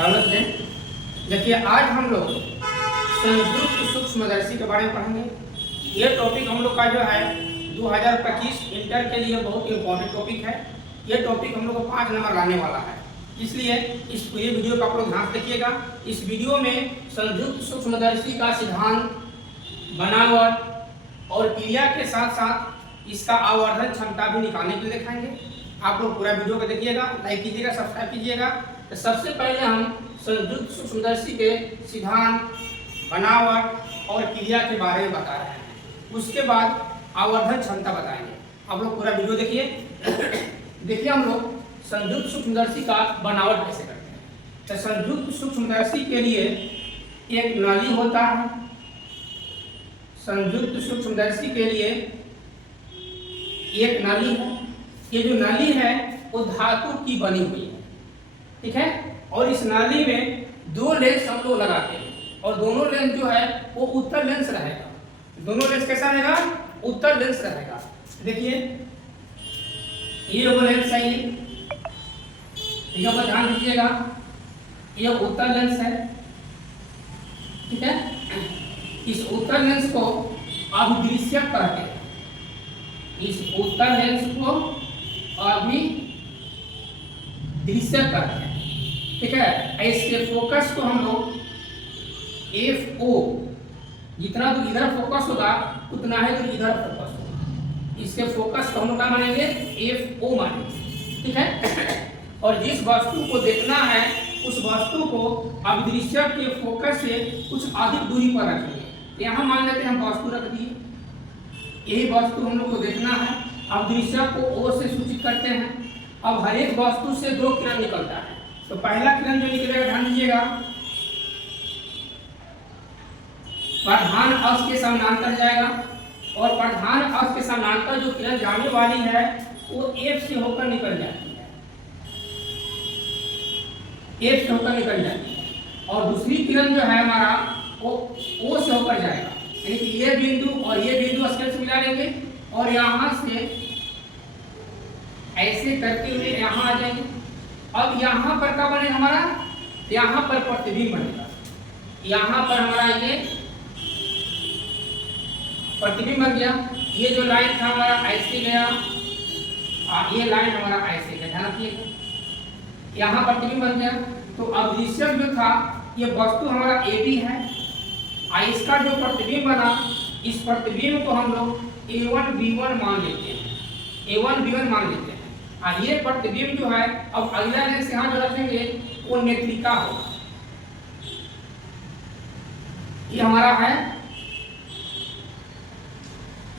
स्वागत है। देखिए आज हम लोग संयुक्त सूक्ष्मदर्शी के बारे में पढ़ेंगे। ये टॉपिक हम लोग का जो है 2025 इंटर के लिए बहुत इम्पोर्टेंट टॉपिक है। ये टॉपिक हम लोग को 5 नंबर लाने वाला है, इसलिए इस पूरे वीडियो का आप लोग ध्यान रखिएगा। इस वीडियो में संयुक्त सूक्ष्मदर्शी का सिद्धांत, बनावट और क्रिया के साथ साथ इसका आवर्धन क्षमता भी निकालने के लिए दिखाएंगे। आप लोग पूरा वीडियो को देखिएगा, लाइक कीजिएगा, सब्सक्राइब कीजिएगा। तो सबसे पहले हम संयुक्त सूक्ष्मदर्शी के सिद्धांत, बनावट और क्रिया के बारे में बता रहे हैं। उसके बाद आवर्धन क्षमता बताएंगे। आप लोग पूरा वीडियो देखिए। देखिए हम लोग संयुक्त सूक्ष्मदर्शी का बनावट कैसे करते हैं। तो संयुक्त सूक्ष्मदर्शी के लिए एक नली होता है। संयुक्त सूक्ष्मदर्शी के लिए एक नली है। ये जो नली है वो धातु की बनी हुई है, ठीक है। और इस नली में 2 लेंस हम लोग लगाते हैं और दोनों लेंस जो है वो उत्तर लेंस रहेगा। दोनों लेंस कैसा रहेगा? उत्तर लेंस रहेगा। देखिए ये वो लेंस है, ये ध्यान दीजिएगा, ये उत्तर लेंस है, ठीक है। इस उत्तर लेंस को अभिदृश्य कहते हैं। इस उत्तर लेंस को अभिदृश्य कहते हैं, ठीक है। इसके फोकस को हम लोग FO, जितना तो इधर फोकस होगा उतना ही तो इधर फोकस होगा। इसके फोकस को हम क्या मानेंगे? FO मानेंगे, ठीक है। और जिस वस्तु को देखना है उस वस्तु को अभिदृश्य के फोकस से कुछ अधिक दूरी पर रखेंगे। यहाँ मान लेते हैं हम वस्तु रख दिए, यही वस्तु हम लोग को देखना है। अभिदृश्य को O से सूचित करते हैं। अब हर एक वस्तु से 2 किरण निकलता है। तो पहला किरण जो निकलेगा, ध्यान दीजिएगा, प्रधान अक्ष के समानांतर जाएगा और प्रधान अक्ष के समानांतर जो किरण जाने वाली है वो F से होकर निकल जाती है, F से होकर निकल जाती है। और दूसरी किरण जो है हमारा वो O से होकर जाएगा, यानी कि ये बिंदु और ये बिंदु स्केल से मिला लेंगे और यहाँ से ऐसे करते हुए यहाँ आ जाएंगे। अब यहाँ पर क्या बनेगा हमारा? यहाँ पर प्रतिबिंब बनेगा। यहाँ पर हमारा ये प्रतिबिंब बन गया। ये जो लाइन था हमारा ऐसे गया और ये लाइन हमारा ऐसे गया, ध्यान रखिएगा। यहाँ प्रतिबिंब बन गया। तो अभिदृश्य जो था ये वस्तु हमारा AB है और इसका जो प्रतिबिंब बना, इस प्रतिबिंब को हम लोग A1 B1 मान लेते हैं, A1 B1 मान लेते हैं। और ये प्रतिबिंब जो है, अब अगला लेंस यहाँ जो रखेंगे वो नेत्रिका होगा। ये हमारा है,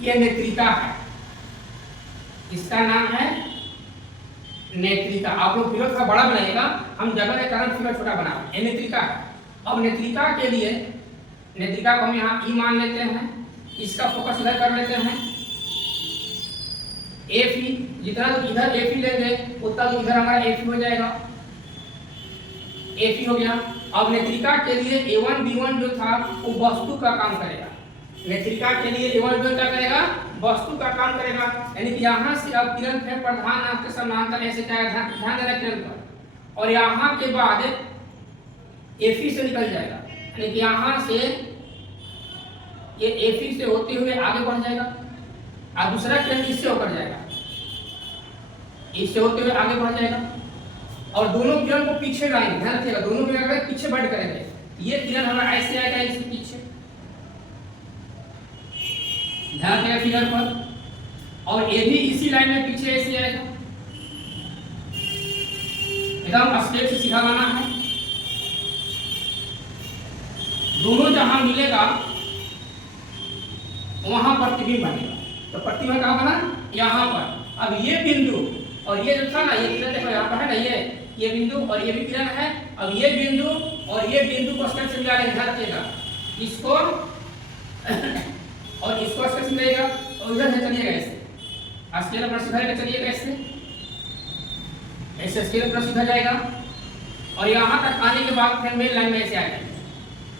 ये नेत्रिका है, इसका नाम है नेत्रिका। आप लोग फिगर थोड़ा बड़ा बनाइएगा, हम जगह के कारण फिगर छोटा बना रहे हैं। ये नेत्रिका है। अब नेत्रिका के लिए नेत्रिका को हम यहाँ E मान लेते हैं, इसका फोकस इधर कर लेते हैं FE। जितना तो इधर FE लेंगे उतना तो इधर हमारा FE हो जाएगा, FE हो गया। अब नेत्रिका के लिए A1 B1 जो था वो वस्तु का काम करेगा। नेत्रिका के लिए A1 B1 क्या करेगा? वस्तु का काम करेगा। यानी कि यहाँ से अब किरण है प्रधान अक्ष के समानांतर ऐसे जाएगा, ध्यान देना किरण पर। और यहाँ के बाद FE से निकल जाएगा, यानी कि यहाँ से ये FE से होते हुए आगे बढ़ जाएगा और दूसरा किरण इससे होकर जाएगा, इससे होते हुए आगे बढ़ जाएगा। और दोनों किरण को पीछे लाएंगे, ध्यान रखिएगा, दोनों किरण पीछे बढ़ करेंगे। ये किरण हमारा ऐसे आएगा, इसके पीछे, ध्यान रखिएगा फिगर पर। और ये भी इसी लाइन में पीछे ऐसे आएगा। एकदम स्टेप से सीधा लाना है। दोनों जहां मिलेगा वहां प्रतिबिंब बनेगा। तो प्रतिबिंब कहाँ बना? यहाँ पर। अब ये बिंदु और ये जो था ना, ये किरण देखो यहाँ पर है ना, ये बिंदु और ये भी किरण है। अब ये बिंदु और ये बिंदु को स्केल से मिला लेंगे, ध्यान रखिएगा, इसको और इसको स्केल से मिलेगा और इधर से चलिएगा ऐसे, स्केल पर सीधा लेकर चलिएगा ऐसे, ऐसे स्केल पर सीधा जाएगा और यहाँ तक आने के बाद फिर मेन लाइन में ऐसे आ जाएगा।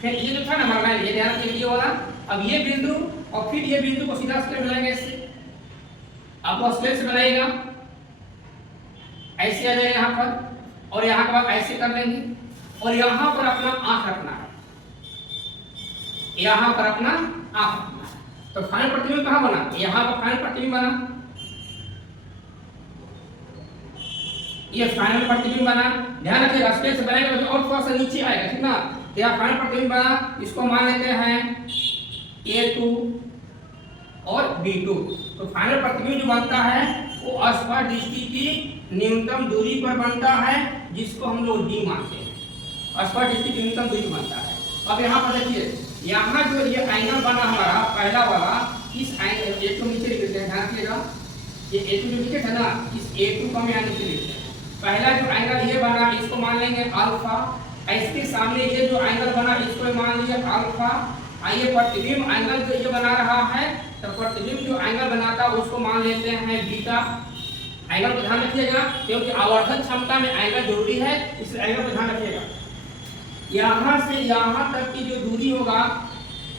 फिर ये जो था ना हमारा लाइन, ये ध्यान रखिए, ये वाला। अब ये बिंदु और फिर ये बिंदु को सीधा स्केल मिलाएंगे इससे। आप स्केल से बनाइएगा, ऐसे आ जाएगा यहाँ पर और यहाँ के बाद ऐसे कर लेंगे और यहाँ पर अपना आंख रखना है, यहाँ पर अपना आंख रखना है। तो फाइनल प्रतिबिंब कहाँ बना? यहाँ पर फाइनल प्रतिबिंब बना, ये फाइनल प्रतिबिंब बना। ध्यान रखिएगा स्पेस से बनाएंगे तो और थोड़ा सा नीचे आएगा, ठीक ना। तो यहाँ फाइनल प्रतिबिंब बना, इसको मान लेते हैं A2 और B2। तो फाइनल प्रतिबिंब जो बनता है वो स्पर्श दृष्टि की न्यूनतम दूरी पर बनता है, जिसको हम लोग D मानते हैं। स्पर्श दृष्टि की न्यूनतम दूरी बनता है। अब यहाँ पर देखिए, यहाँ जो ये एंगल बना हमारा पहला वाला, इस एंगल A2 नीचे लिख देते हैं, ध्यान रखिएगा ये A2 जो नीचे था ना, इस A2 को हम यहाँ नीचे लिखते हैं। पहला जो एंगल ये बना इसको मान लेंगे अल्फा, इसके सामने ये जो एंगल बना इसको मान लीजिए अल्फा। आइए प्रतिबिंब एंगल जो ये बना रहा है, तो प्रतिबिंब जो एंगल बनाता है उसको मान लेते हैं बीटा। एंगल को ध्यान रखिएगा क्योंकि आवर्धन क्षमता में एंगल जरूरी है, इसलिए एंगल को ध्यान रखिएगा। यहाँ से यहाँ तक की जो दूरी होगा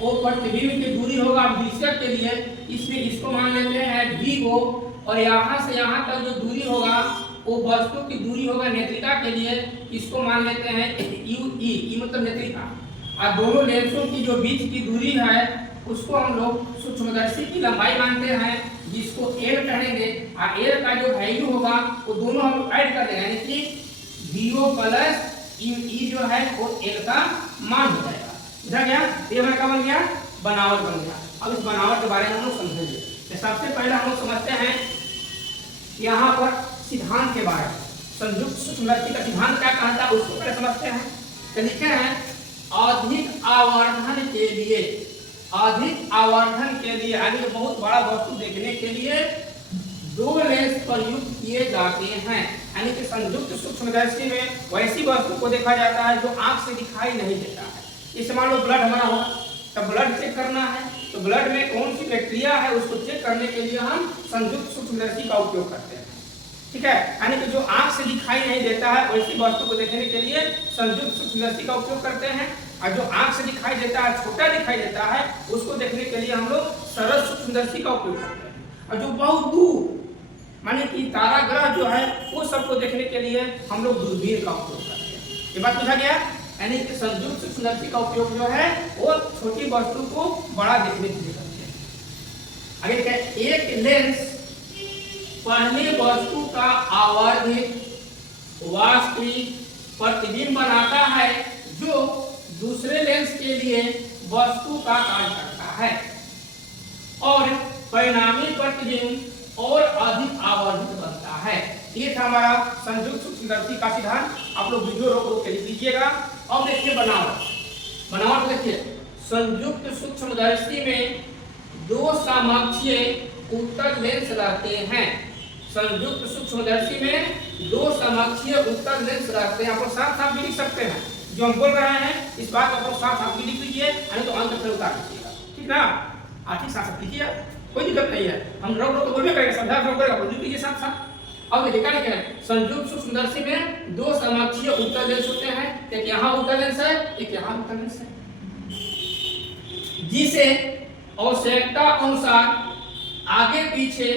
वो प्रतिबिंब की दूरी होगा दृश्यक के लिए, इसलिए इसको मान लेते हैं डी को। और यहाँ से यहाँ तक जो दूरी होगा वो वस्तु की दूरी होगा नेत्रिका के लिए, इसको मान लेते हैं यू ई मतलब नेत्रिका। और दोनों लेंसों की जो बीच की दूरी है उसको हम लोग सूक्ष्मदर्शी की लंबाई मानते हैं, जिसको एल कहेंगे। और एल का जो वैल्यू होगा वो दोनों हम ऐड कर देंगे, यानी कि जीरो प्लस ई जो है वो एल का मान हो जाएगा। समझा गया? ये हमारा क्या बन गया? बनावट बन गया। अब इस बनावट के बारे में हम लोग समझेंगे। तो सबसे पहले हम लोग समझते हैं यहाँ पर सिद्धांत के बारे में। संयुक्त सूक्ष्मदर्शी का सिद्धांत क्या कहता है उसको पहले समझते हैं। तो लिखे हैं अधिक आवर्धन के लिए, अधिक आवर्धन के लिए यानी बहुत बड़ा वस्तु देखने के लिए दो लेंस प्रयुक्त किए जाते हैं। यानी कि संयुक्त सूक्ष्मदर्शी में वैसी वस्तु को देखा जाता है जो आंख से दिखाई नहीं देता है। जैसे मान लो ब्लड हमारा होगा, तो ब्लड चेक करना है, तो ब्लड में कौन सी बैक्टीरिया है उसको चेक करने के लिए हम संयुक्त सूक्ष्मदर्शी का उपयोग करते हैं। ठीक है, यानी कि जो आंख से दिखाई नहीं देता है वैसी वस्तु को देखने के लिए संयुक्त सूक्ष्मदर्शी का उपयोग करते हैं। और जो आंख से दिखाई देता है, छोटा दिखाई देता है, उसको देखने के लिए हम लोग सरल सूक्ष्मदर्शी का उपयोग करते हैं। और जो बहुत दूर माने कि तारा ग्रह जो है वो सबको देखने के लिए हम लोग दूरबीन का उपयोग करते हैं। ये बात समझा गया? यानी कि संयुक्त सूक्ष्मदर्शी का उपयोग जो है वो छोटी वस्तु को बड़ा देखने के लिए करते हैं। आगे क्या? एक लेंस पहले वस्तु का आवर्धित वास्तविक प्रतिबिंब बनाता है जो दूसरे लेंस के लिए वस्तु का कार्य करता है, और परिणामी प्रतिबिंब और अधिक आवर्धित बनता है। ये था हमारा संयुक्त सूक्ष्मदर्शी का सिद्धांत। आप लोग वीडियो रोक के लिख लीजिएगा। अब देखिए बनावट। बनावट देखिए, संयुक्त सूक्ष्मदर्शी में दो समकक्षीय उत्तल लेंस रहते हैं। संयुक्त सूक्ष्मदर्शी में दो समकक्षीय उत्तल लेंस रहते हैं। आप साफ साफ भी लिख सकते हैं, जो हम बोल रहे हैं इस बात को साफ साफ भी लिख लीजिए, यानी तो अंत में उतार लीजिएगा। ठीक ना? ठीक साफ साफ लिखिए, कोई दिक्कत नहीं है। हम रोक रोक बोलबे करेंगे, समझा रोक करेगा, बोल लीजिए साफ साफ। अब देखा नहीं क्या है, संयुक्त सूक्ष्मदर्शी में दो समकक्षीय उत्तल लेंस होते हैं, एक यहाँ उत्तल लेंस है, एक यहाँ उत्तल लेंस है, जिसे आवश्यकता अनुसार आगे पीछे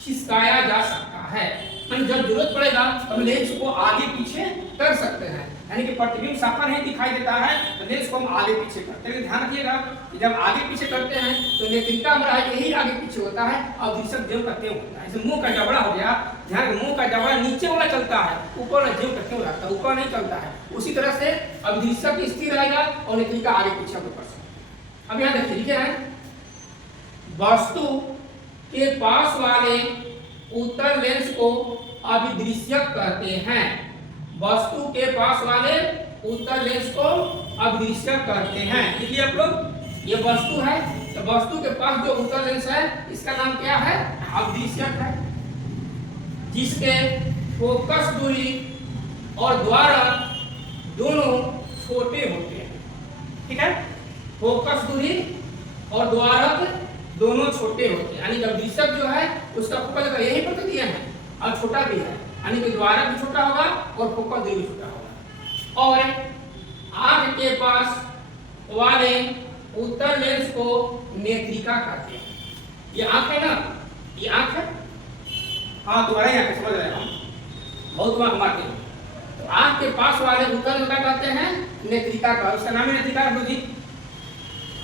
खिसकाया जा सकता है। जब जरूरत पड़ेगा तो हम लेंस को आगे पीछे कर सकते हैं। यानी कि प्रतिबिंब साफ नहीं दिखाई देता है तो लेंस को हम आगे पीछे करते हैं। ध्यान रखिएगा कि जब आगे पीछे करते हैं तो नेत्रिका हमारा यही आगे पीछे होता है और दृश्यक ज्यों का त्यों होता है। जैसे मुंह का जबड़ा हो गया, ध्यान, मुंह का जबड़ा नीचे वाला चलता है, ऊपर वाला ज्यों का त्यों रहता है, ऊपर नहीं चलता है। उसी तरह से अब दृश्यक स्थिर रहेगा और नेत्रिका आगे पीछे कर सकते हैं। अब यहाँ देखिए लिखे हैं वस्तु के पास वाले उत्तल लेंस को अभिदृश्यक कहते हैं। वस्तु के पास वाले उत्तल लेंस को अभिदृश्यक कहते हैं। देखिए आप लोग, ये वस्तु है तो वस्तु के पास जो उत्तल लेंस है इसका नाम क्या है? अभिदृश्यक है, जिसके फोकस दूरी और द्वारक दोनों छोटे होते हैं। ठीक है, फोकस दूरी और द्वारक दोनों छोटे होते हैं। यानी जब दृश्यक जो है उसका फोकस का यही पर दिया है और छोटा भी है, यानी कि द्वारक भी छोटा होगा और फोकस दूरी भी छोटा होगा। और आंख के पास वाले उत्तल लेंस को नेत्रिका कहते हैं। ये आंख है ना, ये आंख है, हाँ तुम्हारा यहाँ समझ रहे हम बहुत बार मारते हैं। आंख के पास वाले उत्तल क्या कहते हैं? नेत्रिका का। उसका नाम है नेत्रिका जी।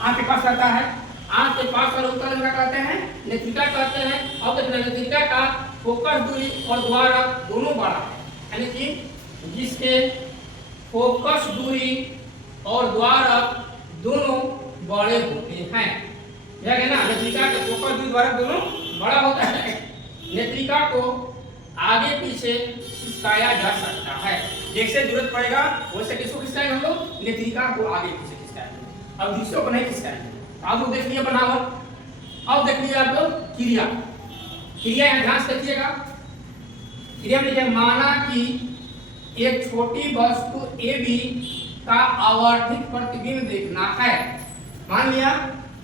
आंख के पास रहता है, आंख के पास वाले उत्तल क्या कहते हैं? नेत्रिका कहते हैं। अब देखना नेत्रिका का फोकस दूरी और द्वारक दोनों बड़ा है, यानी कि जिसके फोकस दूरी और द्वारक दोनों बड़े होते हैं। यह है ना, नेत्रिका के फोकस दूरी द्वारक दोनों बड़ा होता है। नेत्रिका को आगे पीछे खिसकाया जा सकता है, जैसे जरूरत पड़ेगा वैसे किसको खिसकाएंगे हम लोग? नेत्रिका को आगे पीछे खिसकाएंगे। अब दूसरों को नहीं खिसकाएंगे। आप लोग देख लिया बनावट। अब देख लिया आप लोग क्रिया। क्रिया यहाँ ध्यान से देखिएगा। क्रिया में लिखा माना कि एक छोटी वस्तु ए बी का आवर्धित प्रतिबिंब देखना है। मान लिया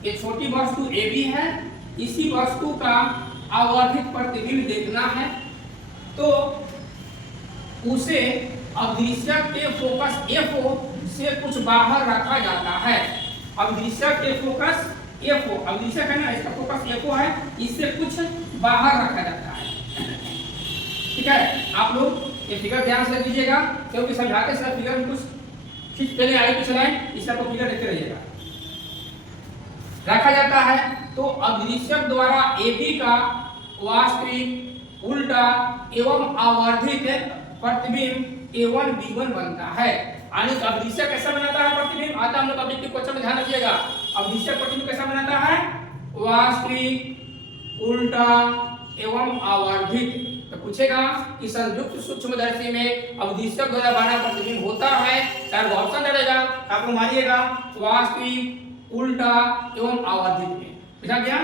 एक छोटी वस्तु ए बी है, इसी वस्तु का आवर्धित प्रतिबिंब देखना है, तो उसे अदृश्य के फोकस F से कुछ बाहर रखा जाता है। अदृश्य के फोकस F, अदृश्य है ना, इसका फोकस F है, इससे कुछ बाहर रखा जाता है। ठीक है, आप लोग ये फिगर ध्यान से लीजिएगा, क्योंकि समझाते समय फिगर में कुछ खींच पहले आगे पीछे लाएं, इसका तो फिगर देखते रहिएगा। रखा जाता है तो अदृश्य द्वारा AB का वास्तविक, उल्टा एवं आवर्धित प्रतिबिंब A1 B1 बनता है। यानी अदृश्य कैसा बनाता है प्रतिबिंब? आता हम लोग ऑब्जेक्टिव क्वेश्चन में ध्यान रखिएगा। अदृश्य प्रतिबिंब कैसा बनाता है? वास्तविक, उल्टा एवं आवर्धित। तो पूछेगा कि संयुक्त सूक्ष्मदर्शी में अदृश्य द्वारा बना प्रतिबिंब होता है, चाहे ऑप्शन रहेगा, आप मारिएगा वास्तविक, उल्टा एवं आवर्धित में। बुझा गया?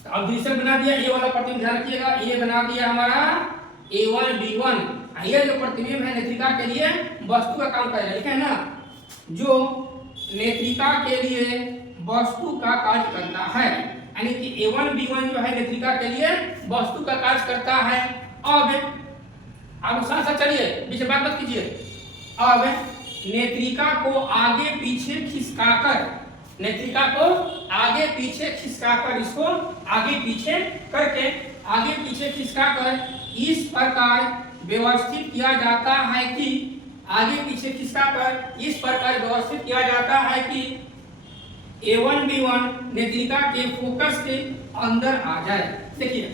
तो अदृश्य बना दिया, ये वाला प्रतिबिंब ध्यान रखिएगा, ये बना दिया हमारा A1 B1। ये जो प्रतिबिंब है नेत्रिका के लिए वस्तु का काम करेगा, ठीक है ना, जो नेत्रिका के लिए वस्तु का कार्य करता है, यानी कि A1 B1 जो है नेत्रिका के लिए वस्तु का कार्य करता है। अब आप साथ साथ चलिए, बीच बात मत कीजिए। अब नेत्रिका को आगे पीछे खिसकाकर, नेत्रिका को आगे पीछे खिसकाकर, इसको आगे पीछे करके, आगे पीछे खिसकाकर इस प्रकार व्यवस्थित किया जाता है कि, आगे पीछे खिसकाकर इस प्रकार व्यवस्थित किया जाता है कि A1 B1 नेत्रिका के फोकस के अंदर आ जाए। देखिए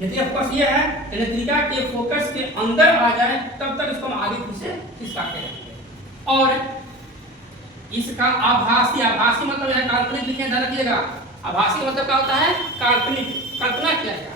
नेत्रिका फोकस ये है, नेत्रिका के फोकस के अंदर आ जाए, तब तक इसको हम आगे पीछे खिसकाते रहेंगे। और इसका आभासी, आभासी मतलब यहाँ काल्पनिक लिखे, ध्यान रखिएगा। आभासी मतलब क्या होता है? काल्पनिक, कल्पना किया गया।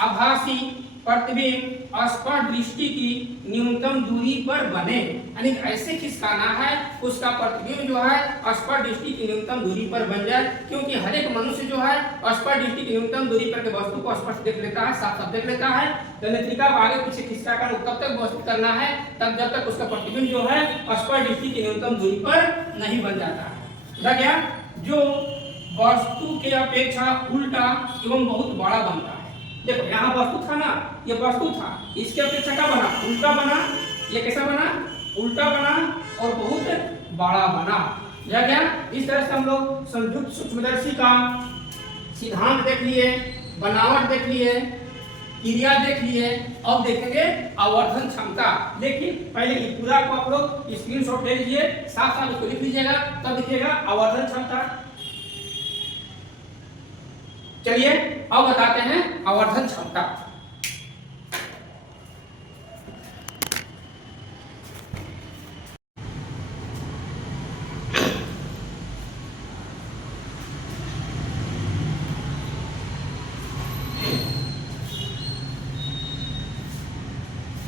आभासी प्रतिबिंब स्पष्ट दृष्टि की न्यूनतम दूरी पर बने, यानी ऐसे खिसकाना है उसका प्रतिबिंब जो है स्पष्ट दृष्टि की न्यूनतम दूरी पर बन जाए, क्योंकि हर एक मनुष्य जो है स्पष्ट दृष्टि की न्यूनतम दूरी पर के वस्तु को स्पष्ट देख लेता है, साफ साफ देख लेता है। तो नेत्रिका को आगे पीछे खिसकाकर तब तक व्यवस्थित करना है तब जब तक उसका प्रतिबिंब जो है स्पष्ट दृष्टि की न्यूनतम दूरी पर नहीं बन जाता है। क्या जो वस्तु के अपेक्षा उल्टा एवं बहुत बड़ा बनता है। देखो यहाँ वस्तु था ना, ये वस्तु था, इसके अपेक्षा क्या बना? उल्टा बना। ये कैसा बना? उल्टा बना और बहुत बड़ा बना। यह क्या? इस तरह से हम लोग संयुक्त सूक्ष्मदर्शी का सिद्धांत देख लिए, बनावट देख लिए, क्रिया देख लिए। अब देखेंगे आवर्धन क्षमता। लेकिन पहले ये पूरा को आप लोग स्क्रीनशॉट ले लीजिए, साथ साथ इसको लिख लीजिएगा, तब दिखेगा आवर्धन क्षमता। चलिए अब बताते हैं आवर्धन क्षमता।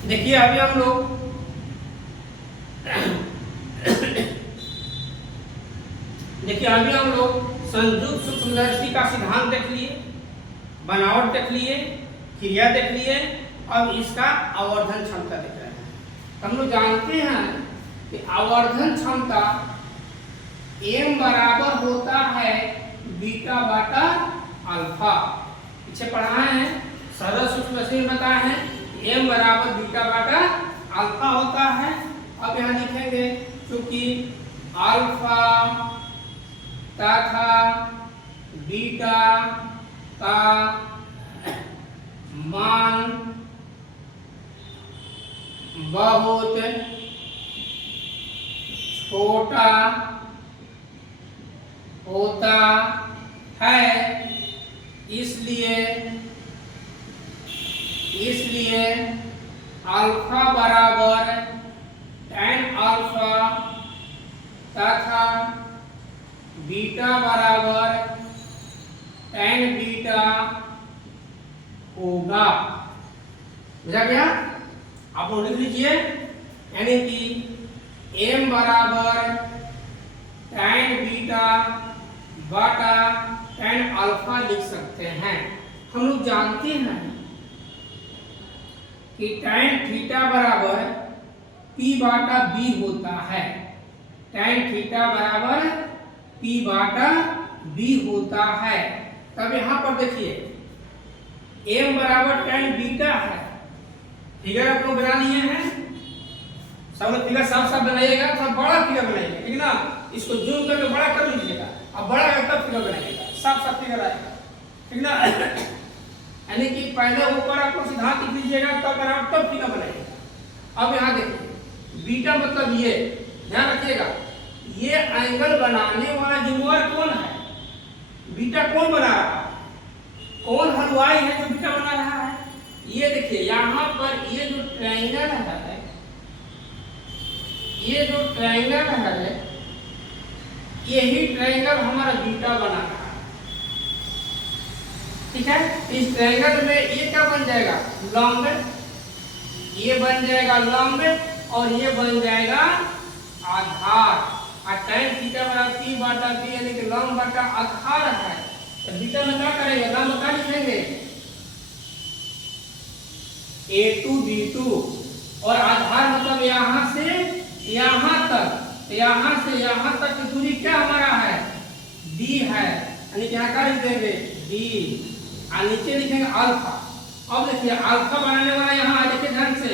देखिए अभी हम लोग संयुक्त सूक्ष्मदर्शी का सिद्धांत देख लिए, बनावट देख लिए, क्रिया देख लिए। अब इसका आवर्धन क्षमता देख रहे हैं। हम लोग जानते हैं कि आवर्धन क्षमता m बराबर होता है बीटा बटा अल्फा। पीछे पढ़ाए हैं, सरल सूक्ष्मदर्शी में बताए हैं m बराबर बीटा बटा अल्फा होता है। अब यहाँ लिखेंगे क्योंकि अल्फा तथा बीटा का मान बहुत छोटा होता है, इसलिए अल्फा बराबर tan अल्फा तथा बीटा बराबर tan बीटा होगा। बुझा गया? आप लोग लिख लीजिए, यानी कि m बराबर tan बीटा बटा tan अल्फा लिख सकते हैं। हम लोग जानते हैं कि tan थीटा बराबर p बाटा b होता है। tan थीटा बराबर p बाटा b होता है। तब यहाँ पर देखिए m बराबर tan बीटा है। फिगर आप लोग बना लिए हैं, सब लोग फिगर साफ साफ बनाइएगा, थोड़ा बड़ा फिगर बनाइएगा, ठीक ना? इसको जूम करके बड़ा कर लीजिएगा, अब बड़ा तब फिगर बनाइएगा, साफ साफ फिगर आएगा, ठीक ना? यानी कि पहले ऊपर आप लोग सिद्धांत लिख लीजिएगा, तब फिगर बनाइएगा। अब यहाँ देखिए बीटा मतलब ये, ध्यान रखिएगा, ये एंगल बनाने वाला जिम्मेवार कौन है? बीटा कौन बना रहा है? कौन हलवाई है जो बीटा बना रहा है? ये देखिए यहाँ पर ये जो ट्रायंगल है, ये जो ट्रायंगल है, यही ट्रायंगल हमारा बीटा बना रहा है, ठीक है? इस ट्रायंगल में ये क्या बन जाएगा? लंब, ये बन जाएगा लंब और ये बन जाएगा आधार। और tan थीटा बराबर p बटा b, यानी कि लंब बटा आधार है। तो बीटा में क्या करेंगे? लंब क्या लिखेंगे? a2 b2 और आधार मतलब यहाँ से यहाँ तक, यहाँ से यहाँ तक की दूरी क्या हमारा है? d है, यानी कि यहाँ क्या लिख देंगे? d और नीचे लिखेंगे अल्फा। अब देखिए अल्फा बनाने वाला यहाँ है, देखिए ध्यान से,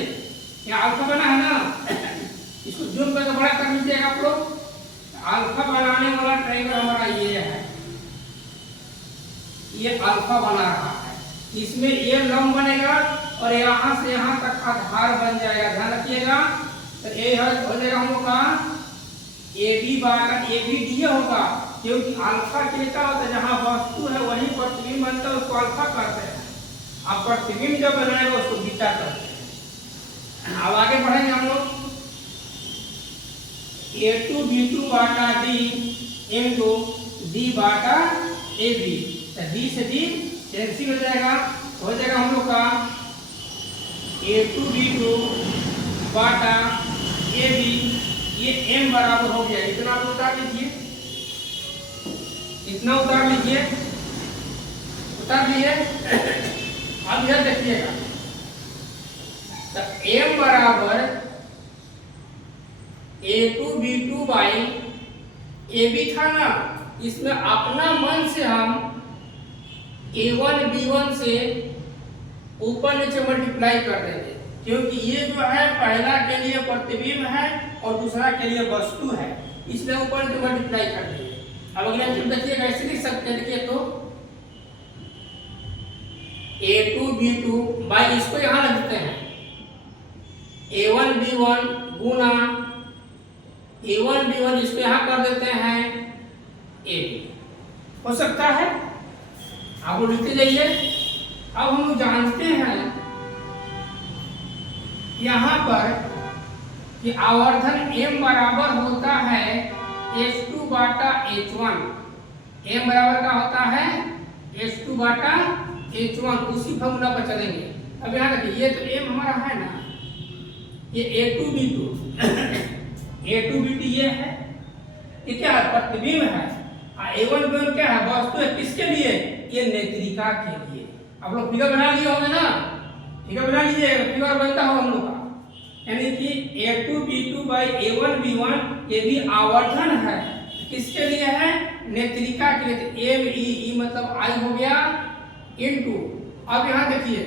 यहाँ अल्फा बना है ना, इसको जूम करके बड़ा कर लीजिएगा आप लोग। अल्फा बनाने वाला ट्रायंगल हमारा ये है, ये अल्फा बना रहा है, इसमें ये लंब बनेगा और यहाँ से यहाँ तक आधार बन जाएगा, ध्यान रखिएगा। तो ये हो जाएगा हम लोग का AB बटा ABD होगा, क्योंकि अल्फा के क्या होता है? जहाँ वस्तु है वही प्रतिबिंब बनता है, उसको अल्फा कहते हैं। अब प्रतिबिंब जब बनाएगा उसको बीटा कहते हैं। अब आगे बढ़ेंगे हम लोग, A2 B2 बटा D इनटू D बटा AB, तो D से D कैंसिल हो जाएगा हम लोग का A2 B2 बटा AB, ये m बराबर हो गया, इतना आप उतार लीजिए, इतना उतार लीजिए, उतार लिए। अब यह देखिएगा, तो m बराबर A2 B2 बाई AB था ना, इसमें अपना मन से हम A1 B1 से ऊपर नीचे मल्टीप्लाई कर देंगे, क्योंकि ये जो है पहला के लिए प्रतिबिंब है और दूसरा के लिए वस्तु है, इसलिए ऊपर नीचे मल्टीप्लाई कर देंगे। अब अगले हम देखिए कैसे लिख सकते हैं, देखिए तो A2 B2 बाई, इसको यहाँ लिखते हैं A1 B1 गुना A1 B1, इसको यहाँ कर देते हैं AB, हो सकता है? आप लोग लिखते जाइए। अब हम लोग जानते हैं यहाँ पर कि आवर्धन m बराबर होता है H2 बटा H1। m बराबर का होता है H2 बटा H1, उसी फॉर्मूला पर चलेंगे। अब यहाँ देखिए ये तो m हमारा है ना, ये A2 B2 ये है, ये क्या है? प्रतिबिंब है। A1 B1 क्या है? वस्तु है, किसके लिए? ये नेत्रिका के लिए। आप लोग फिगर बना लिए होंगे ना, फिगर बना लीजिए, फिगर बनता हो हम लोग का, यानी कि A2 B2 by A1 B1 ये भी आवर्धन है, किसके लिए है? नेत्रिका के लिए। M मतलब I हो गया इनटू, अब यहाँ देखिए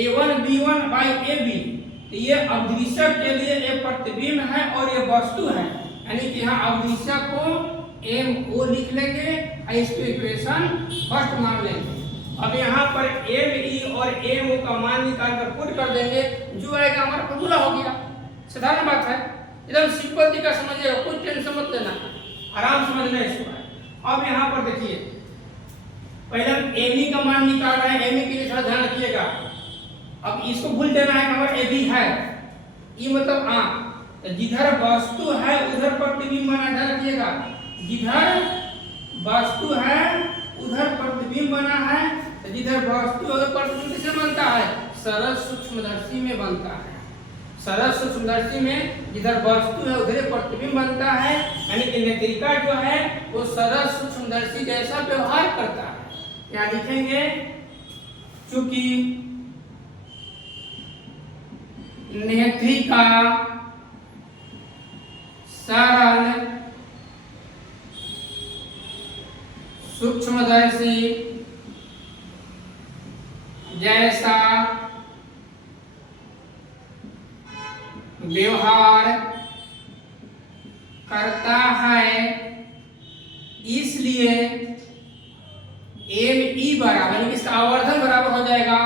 A1 B1 बाई AB, तो ये अवधि के लिए एक प्रतिबिंब है और ये वस्तु है, यानी कि यहाँ अवधि को MO लिख लेंगे और इसको इक्वेशन फर्स्ट मान लेंगे। अब यहाँ पर एम ई और एम ओ का मान निकाल कर पुट कर देंगे, जो आएगा हमारा फॉर्मूला हो गया। साधारण बात है, एकदम सिंपल तरीका समझिएगा, कोई टेंशन मत लेना, आराम समझना है इसको। अब यहाँ पर देखिए, पहले हम एम ई का मान निकाल रहे हैं, एम ई के लिए थोड़ा ध्यान रखिएगा। अब इसको भूल देना है, हमारा ए बी है, ई मतलब आंख, तो जिधर वस्तु है उधर प्रतिबिंब बना, ध्यान रखिएगा, जिधर वस्तु है उधर प्रतिबिंब बना है, तो जिधर वस्तु उधर प्रतिबिंब किससे बनता है? सरल सूक्ष्मदर्शी में बनता है। सरल सूक्ष्मदर्शी में जिधर वस्तु है उधर प्रतिबिंब बनता है, यानी कि नेत्रिका जो है वो सरल सूक्ष्मदर्शी जैसा व्यवहार करता है। क्या लिखेंगे? चूंकि नेत्रिका सरल सूक्ष्मदर्शी जैसा व्यवहार करता है, इसलिए एम ई बराबर, यानी इसका आवर्धन बराबर हो जाएगा,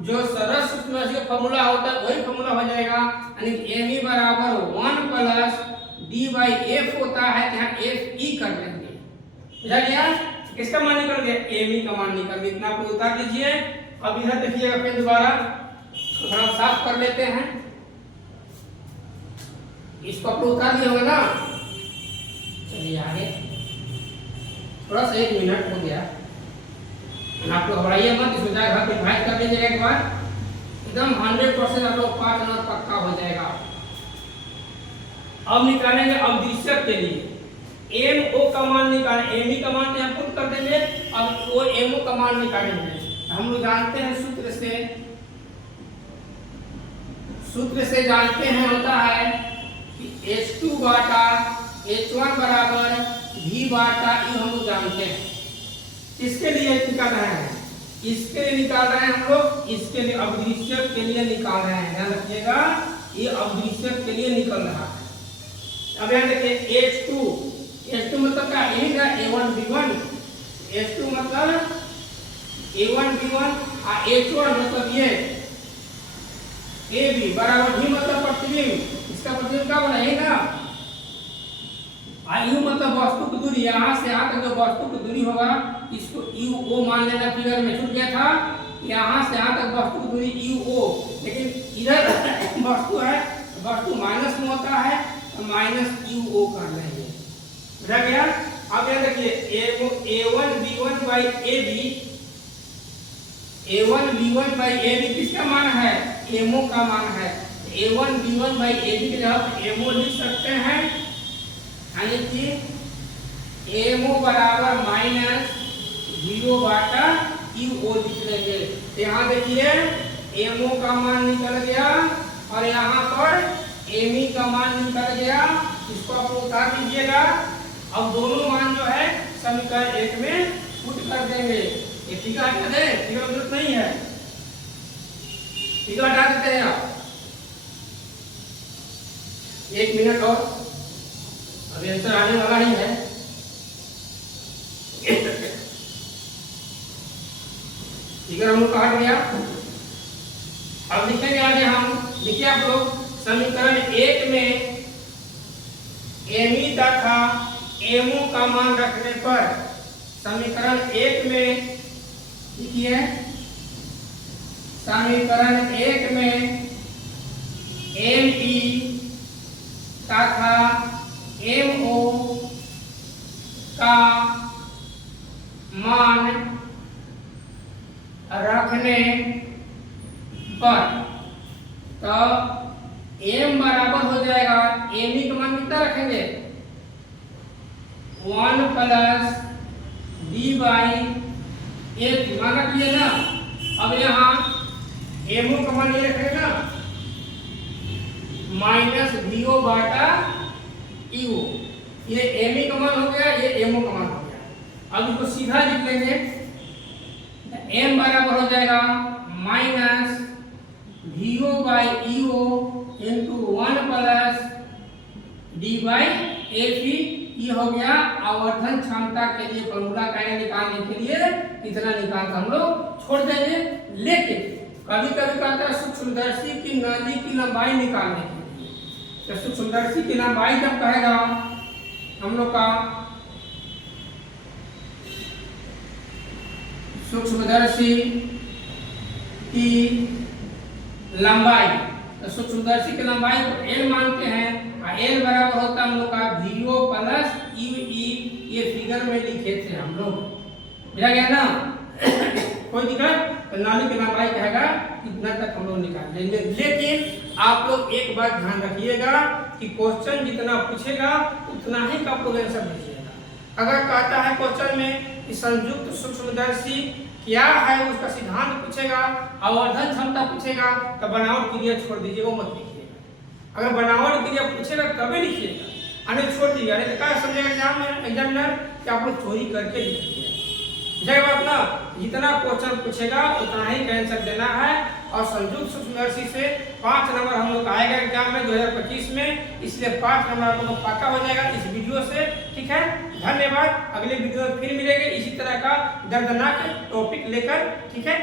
जो सरल सूक्ष्मदर्शी का फॉर्मूला होता है वही फॉर्मूला हो जाएगा, यानी एम ई बराबर 1 प्लस डी बाई एफ होता है, यहाँ एफ ई कर लेंगे। समझा गया? किसका मान निकल गया? एम ई का मान निकल गया। इतना आप उतार लीजिए। अब इधर देखिएगा, फिर दोबारा थोड़ा साफ कर लेते हैं। इसको आप उतार लिए होंगे ना। चलिए आगे, थोड़ा सा 1 मिनट हो गया, आप लोग घबराइए मत, इसको जाकर घर पे रिवाइज कर लीजिएगा एक बार, एकदम 100% आप लोग पाठ नंबर पक्का हो जाएगा। अब निकालेंगे अवदिश्यक के लिए एम ओ का मान निकालें, एम ई का मान यहाँ पुट कर देंगे, अब वो एम ओ का मान निकालेंगे। हम लोग जानते हैं सूत्र से जानते हैं, होता है कि H2 बाटा H1 बराबर V बाटा ई, हम लोग जानते हैं। इसके लिए निकाल रहे हैं, इसके लिए निकाल रहे हैं हम लोग, इसके लिए अवदिश्यक के लिए निकाल रहे हैं, ध्यान रखिएगा, ये अवदिश्यक के लिए निकल रहा है। अब यहाँ देखिए H2 मतलब क्या? यही ना A1B1, H2 मतलब A1B1 और H1 मतलब ये AB बराबर V मतलब प्रतिबिंब, इसका प्रतिबिंब क्या बना? यही ना। U मतलब वस्तु की दूरी, यहाँ से यहाँ तक जो वस्तु की दूरी होगा इसको UO मान लेना, फिगर में छूट गया था, यहाँ से यहाँ तक वस्तु की दूरी UO, लेकिन इधर वस्तु है, वस्तु माइनस में होता है, माइनस UO कर लेंगे। समझा गया? अब यहाँ देखिए A1B1 by AB, A1B1 by AB किसका मान है? MO का मान है। A1B1 by AB के जगह MO लिख सकते हैं, यानी कि MO बराबर माइनस 0 बाटा UO लिख लेंगे। यहाँ देखिए MO का मान निकल गया और यहाँ पर ME का मान निकल गया, इसको आप उतार दीजिएगा। अब दोनों मान जो है समीकरण 1 में पुट कर देंगे। ये टीका हटा दे, टीका जरूरत नहीं है, टीका हटा देते हैं आप। 1 मिनट और, अभी आंसर आने वाला ही है। टीका हम लोग का हट गया। अब लिखेंगे आगे हम, देखिए आप लोग, समीकरण 1 में ME तथा MO का मान रखने पर, समीकरण 1 में लिखिए, समीकरण 1 में ME तथा MO का मान रखने पर, तो M बराबर हो जाएगा, ME का मान कितना रखेंगे? 1 प्लस D बाई A मान रखिए ना। अब यहाँ MO का मान ये रखेंगे ना, माइनस VO बाटा EO, ये ME का मान हो गया, ये MO का मान हो गया। अब इसको सीधा लिख लेंगे, M बराबर हो जाएगा minus VO by EO into 1 plus D by AP ये हो गया आवर्धन क्षमता के लिए फॉर्मूला का निकालने के लिए कितना निकाल हम लोग छोड़ देंगे। लेकिन कभी कभी कहता है सूक्ष्मदर्शी की नाली की लंबाई निकालने के लिए, तो सूक्ष्मदर्शी की लंबाई जब कहेगा हम लोग का सूक्ष्मदर्शी की लंबाई, तो सूक्ष्मदर्शी की लंबाई को L मानते हैं और L बराबर होता है हम लोग का VO प्लस UE, ये फिगर में लिखे थे हम लोग, मिला गया ना। कोई दिक्कत, तो नाली की लंबाई कहेगा इतना तक हम लोग निकाल लेंगे। लेकिन आप लोग एक बात ध्यान रखिएगा कि क्वेश्चन जितना पूछेगा उतना ही का आप लोग आंसर दीजिएगा। अगर कहता है क्वेश्चन में कि संयुक्त सूक्ष्मदर्शी क्या है उसका सिद्धांत पूछेगा, आवर्धन क्षमता पूछेगा, तो बनावट क्रिया छोड़ दीजिएगा, मत लिखिएगा। अगर बनावट क्रिया पूछेगा तभी लिखिएगा, अन्य छोड़ दीजिएगा, नहीं तो क्या समझेगा एग्जामिनर कि आप लोग चोरी करके लिख दिए। जय बात ना, जितना क्वेश्चन पूछेगा उतना ही का आंसर देना है। और संयुक्त सूक्ष्मदर्शी से 5 नंबर हम लोग आएगा एग्जाम में 2025 में, इसलिए 5 नंबर आप लोग को पक्का हो जाएगा इस वीडियो से। ठीक है, धन्यवाद। अगले वीडियो में फिर मिलेंगे इसी तरह का दर्दनाक टॉपिक लेकर। ठीक है।